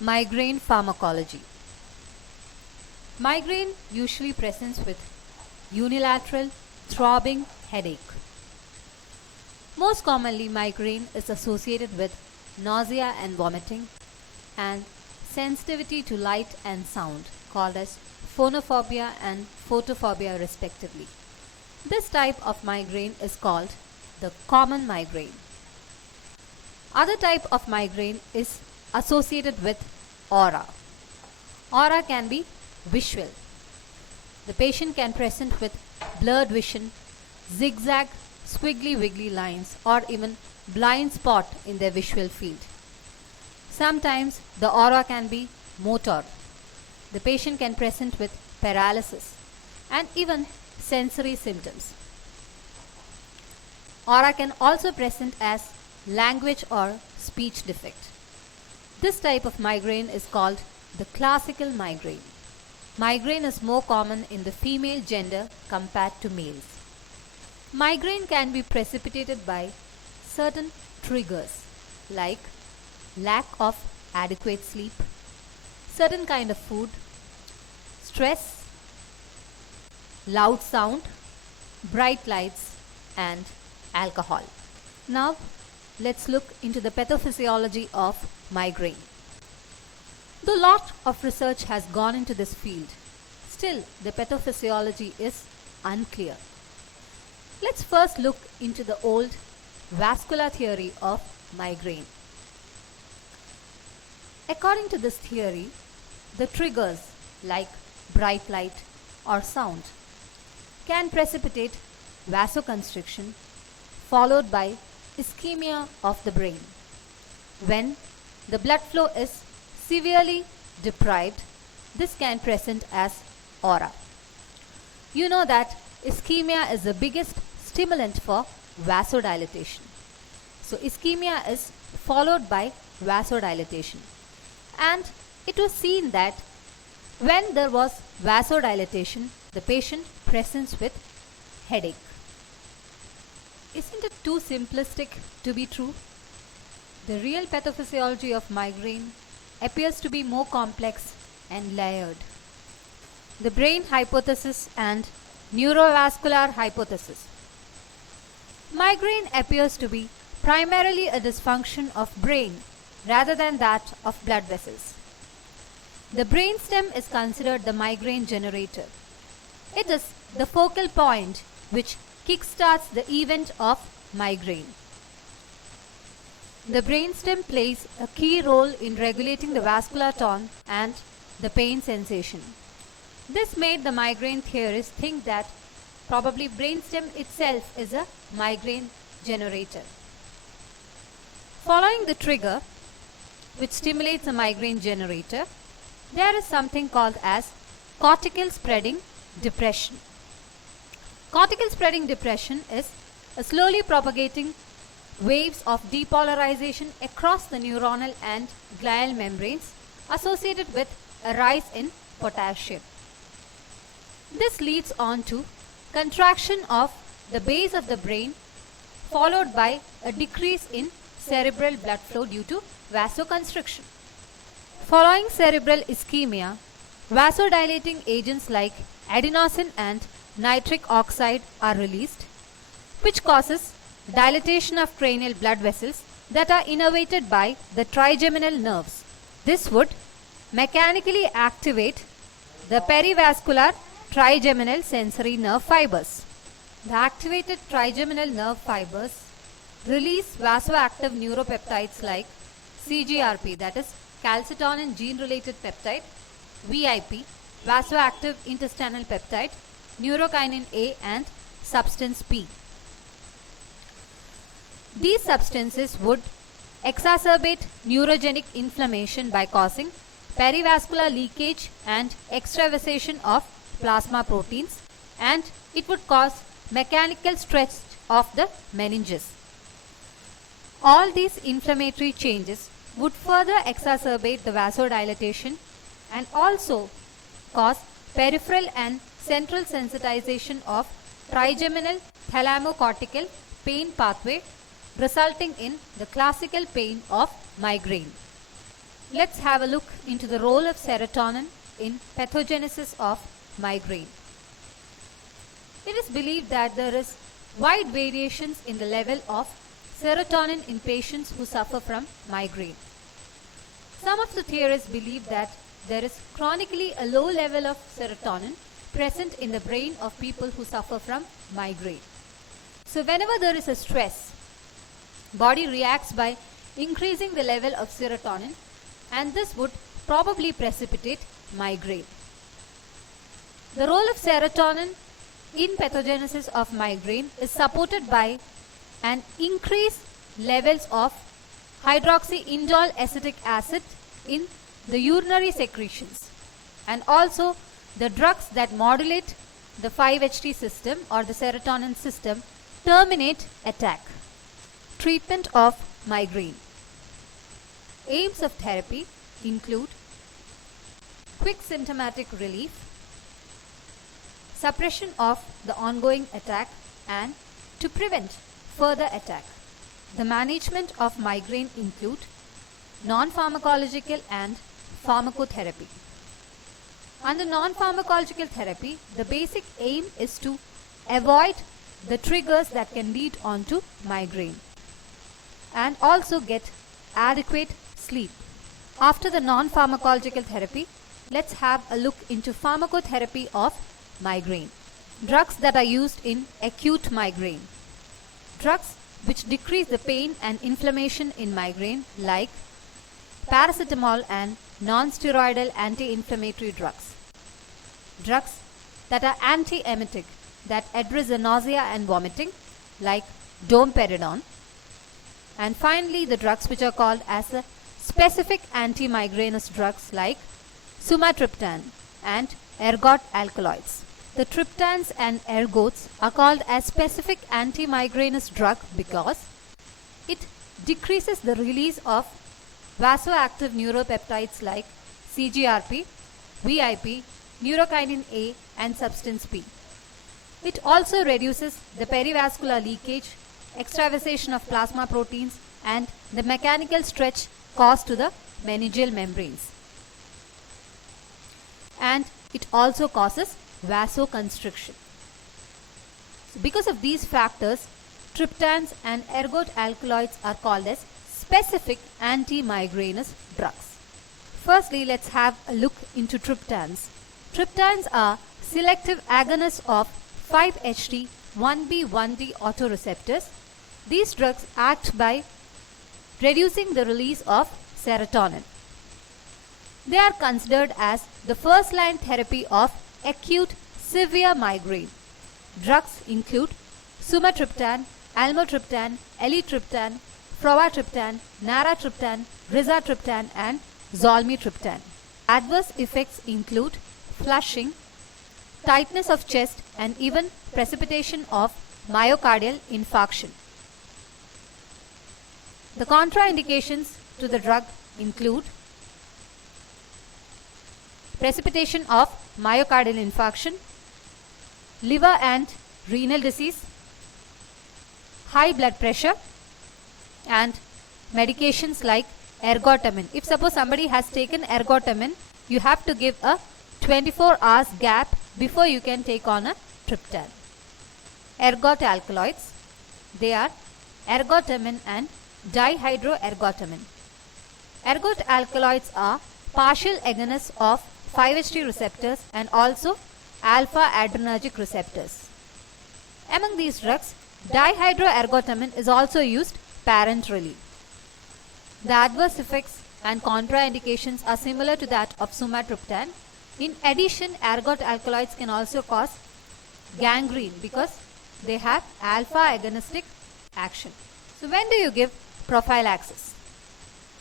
Migraine pharmacology. Migraine usually presents with unilateral throbbing headache. Most commonly, migraine is associated with nausea and vomiting and sensitivity to light and sound, called as phonophobia and photophobia respectively. This type of migraine is called the common migraine. Other type of migraine is associated with aura. Aura can be visual. The patient can present with blurred vision, zigzag, squiggly wiggly lines, or even blind spot in their visual field. Sometimes the aura can be motor. The patient can present with paralysis and even sensory symptoms. Aura can also present as language or speech defect. This type of migraine is called the classical migraine. Migraine is more common in the female gender compared to males. Migraine can be precipitated by certain triggers like lack of adequate sleep, certain kind of food, stress, loud sound, bright lights, and alcohol. Now, let's look into the pathophysiology of migraine. Though a lot of research has gone into this field, still the pathophysiology is unclear. Let's first look into the old vascular theory of migraine. According to this theory, the triggers like bright light or sound can precipitate vasoconstriction followed by ischemia of the brain. When the blood flow is severely deprived, this can present as aura. You know that ischemia is the biggest stimulant for vasodilatation. So ischemia is followed by vasodilatation. And it was seen that when there was vasodilatation, the patient presents with headache. Isn't it too simplistic to be true? The real pathophysiology of migraine appears to be more complex and layered. The brain hypothesis and neurovascular hypothesis. Migraine appears to be primarily a dysfunction of brain rather than that of blood vessels. The brainstem is considered the migraine generator. It is the focal point which kickstarts the event of migraine. The brainstem plays a key role in regulating the vascular tone and the pain sensation. This made the migraine theorists think that probably brainstem itself is a migraine generator. Following the trigger which stimulates a migraine generator, there is something called as cortical spreading depression. Cortical spreading depression is a slowly propagating waves of depolarization across the neuronal and glial membranes associated with a rise in potassium. This leads on to contraction of the base of the brain followed by a decrease in cerebral blood flow due to vasoconstriction. Following cerebral ischemia, vasodilating agents like adenosine and nitric oxide are released, which causes dilatation of cranial blood vessels that are innervated by the trigeminal nerves. This would mechanically activate the perivascular trigeminal sensory nerve fibers. The activated trigeminal nerve fibers release vasoactive neuropeptides like CGRP, that is calcitonin gene-related peptide, VIP, vasoactive intestinal peptide, neurokinin A, and substance P. These substances would exacerbate neurogenic inflammation by causing perivascular leakage and extravasation of plasma proteins, and it would cause mechanical stretch of the meninges. All these inflammatory changes would further exacerbate the vasodilatation and also cause peripheral and central sensitization of trigeminal thalamocortical pain pathway, resulting in the classical pain of migraine. let's have a look into the role of serotonin in pathogenesis of migraine. It is believed that there is wide variations in the level of serotonin in patients who suffer from migraine. Some of the theorists believe that there is chronically a low level of serotonin present in the brain of people who suffer from migraine. So whenever there is a stress, body reacts by increasing the level of serotonin, and this would probably precipitate migraine. The role of serotonin in pathogenesis of migraine is supported by an increased levels of hydroxyindole acetic acid in the urinary secretions, and also the drugs that modulate the 5-HT system or the serotonin system terminate attack. Treatment of migraine. Aims of therapy include quick symptomatic relief, suppression of the ongoing attack, and to prevent further attack. The management of migraine include non-pharmacological and pharmacotherapy. Under non-pharmacological therapy, the basic aim is to avoid the triggers that can lead on to migraine and also get adequate sleep. After the non-pharmacological therapy, let's have a look into pharmacotherapy of migraine. Drugs that are used in acute migraine. Drugs which decrease the pain and inflammation in migraine, like paracetamol and non-steroidal anti-inflammatory drugs. Drugs that are anti-emetic, that address the nausea and vomiting, like domperidone. And finally, the drugs which are called as a specific anti-migrainous drugs, like sumatriptan and ergot alkaloids. The triptans and ergots are called as specific anti-migrainous drug because it decreases the release of vasoactive neuropeptides like CGRP, VIP, neurokinin A, and substance P. It also reduces the perivascular leakage, extravasation of plasma proteins, and the mechanical stretch caused to the meningeal membranes. And it also causes vasoconstriction. So because of these factors, triptans and ergot alkaloids are called as specific anti-migrainous drugs. Firstly, let's have a look into triptans. Triptans are selective agonists of 5-HT 1B1D autoreceptors. These drugs act by reducing the release of serotonin. They are considered as the first-line therapy of acute severe migraine. Drugs include sumatriptan, almotriptan, elatriptan, frovatriptan, naratriptan, rizatriptan, and zolmitriptan. Adverse effects include flushing, tightness of chest, and even precipitation of myocardial infarction. The contraindications to the drug include precipitation of myocardial infarction, liver and renal disease, high blood pressure, and medications like ergotamine. If suppose somebody has taken ergotamine, you have to give a 24 hours gap before you can take on a triptan. Ergot alkaloids, they are ergotamine and dihydroergotamine. Ergot alkaloids are partial agonists of 5-HT receptors and also alpha adrenergic receptors. Among these drugs, dihydroergotamine is also used parenterally. The adverse effects and contraindications are similar to that of sumatriptan. In addition, ergot alkaloids can also cause gangrene because they have alpha agonistic action. So when do you give prophylaxis?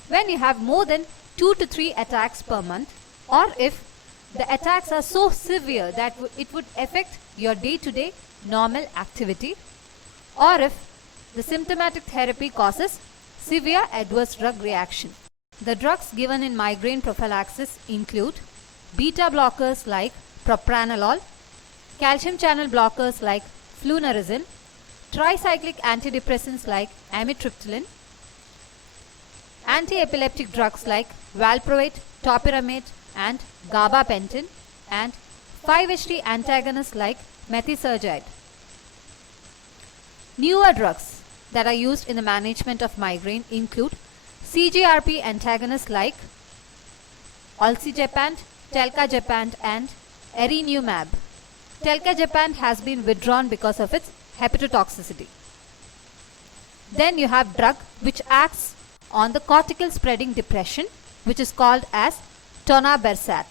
When you have more than 2 to 3 attacks per month, or if the attacks are so severe that it would affect your day-to-day normal activity, or if the symptomatic therapy causes severe adverse drug reaction. The drugs given in migraine prophylaxis include beta blockers like propranolol, calcium channel blockers like flunarizine, tricyclic antidepressants like amitriptyline, anti-epileptic drugs like valproate, topiramate and gabapentin, and 5-HT antagonists like methisergide. Newer drugs that are used in the management of migraine include CGRP antagonists like olcigepant, telcagepant and erinumab. Telcagepant has been withdrawn because of its hepatotoxicity. Then you have drug which acts on the cortical spreading depression, which is called as tonabersat.